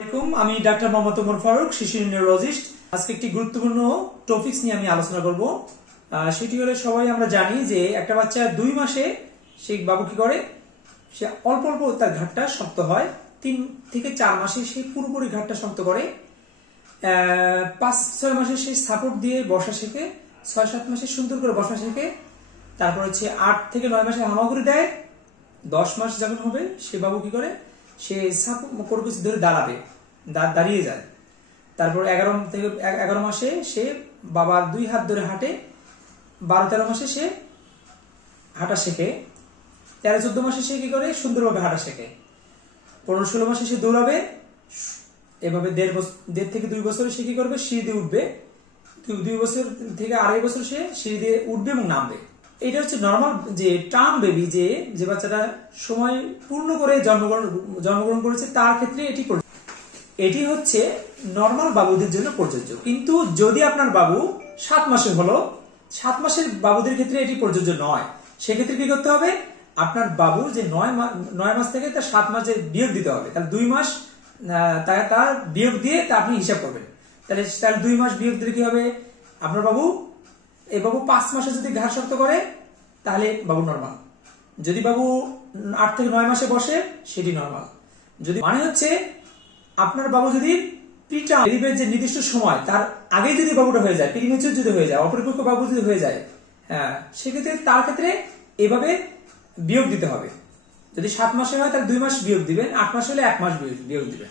আমি ডাক্তার মোহাম্মদ ওমর ফারুক, শিশু নিউরোলজিস্ট। আজকে একটি গুরুত্বপূর্ণ টপিকস নিয়ে আমি আলোচনা করব। সেটি হলো, সবাই আমরা জানি যে একটা বাচ্চা 2 মাসে সে বাবু কি করে, সে অল্প অল্প তার ঘাটটা শক্ত হয়। 3 থেকে 4 মাসে সে পুরোপুরি ঘাটটা শক্ত করে। 5-6 মাসে সে সাপোর্ট দিয়ে বসা শেখে। 6-7 মাসে সুন্দর করে বসা শেখে। তারপর হচ্ছে 8 থেকে 9 মাসে হামাগুড়ি দেয়। 10 মাস যখন হবে সে বাবু কি করে, সে কোনো কিছু ধরে দাঁড়াবে, দাঁড়িয়ে যায়। তারপর 11 মাসে সে বাবার 2 হাত ধরে হাঁটে। 12-13 মাসে সে হাঁটা শেখে। 13-14 মাসে সে কি করে, সুন্দরভাবে হাঁটা শেখে। 15-16 মাসে সে দৌড়াবে। এভাবে 1.5 থেকে 2 বছরে সে কি করবে, সিঁড়ি দিয়ে উঠবে। 2 বছর থেকে 2.5 বছর সে সিঁড়ি দিয়ে উঠবে এবং নামবে। এটা হচ্ছে নর্মাল যে টার্ম বেবি, যে বাচ্চাটা সময় পূর্ণ করে জন্মগ্রহণ করেছে, তার ক্ষেত্রে এটি হচ্ছে নর্মাল বাবুদের জন্য প্রযোজ্য। কিন্তু যদি আপনার বাবু 7 মাসের হলো, 7 মাসের বাবুদের ক্ষেত্রে এটি প্রযোজ্য নয়। সেক্ষেত্রে কি করতে হবে, আপনার বাবু যে 9 মাস থেকে তার 7 মাসে বিয়োগ দিতে হবে। তাহলে 2 মাস তার বিয়োগ দিয়ে তা আপনি হিসাব করবেন। তাহলে 2 মাস বিয়োগ দিলে কি হবে, আপনার বাবু 5 মাসে যদি ঘাড় শক্ত করে তাহলে বাবু নর্মাল। যদি বাবু 8 থেকে 9 মাসে বসে সেটি নর্মাল। যদি মানে হচ্ছে আপনার বাবু যদি প্রিটার্ম ডেলিভারির যে নির্দিষ্ট সময় তার আগে যদি বাবুটা হয়ে যায়, প্রিমেচুর যদি হয়ে যায়, অপরিপক্ক বাবু যদি হয়ে যায়, সেক্ষেত্রে তার ক্ষেত্রে এভাবে বিয়োগ দিতে হবে। যদি 7 মাসে হয় তাহলে 2 মাস বিয়োগ দিবেন, 8 মাস হলে 1 মাস বিয়োগ দিবেন।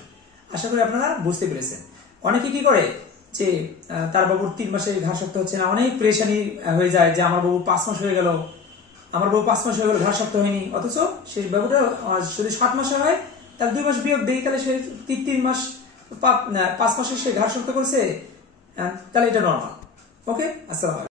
আশা করি আপনারা বুঝতে পেরেছেন। অনেকে কি করে যে তার বাবুর 3 মাসে ঘাড় শক্ত হচ্ছে না, অনেক প্রেশানি হয়ে যায় যে আমার বাবু 5 মাস হয়ে গেল, ঘাড় শক্ত হয়নি। অথচ সেই বাবুটা যদি 7 মাসে হয় তাহলে 2 মাস বিয়োগ দেই, তাহলে সে 3 মাস 5 মাসে সে ঘাড় শক্ত করছে, তাহলে এটা নর্মাল। ওকে, আসসালাম।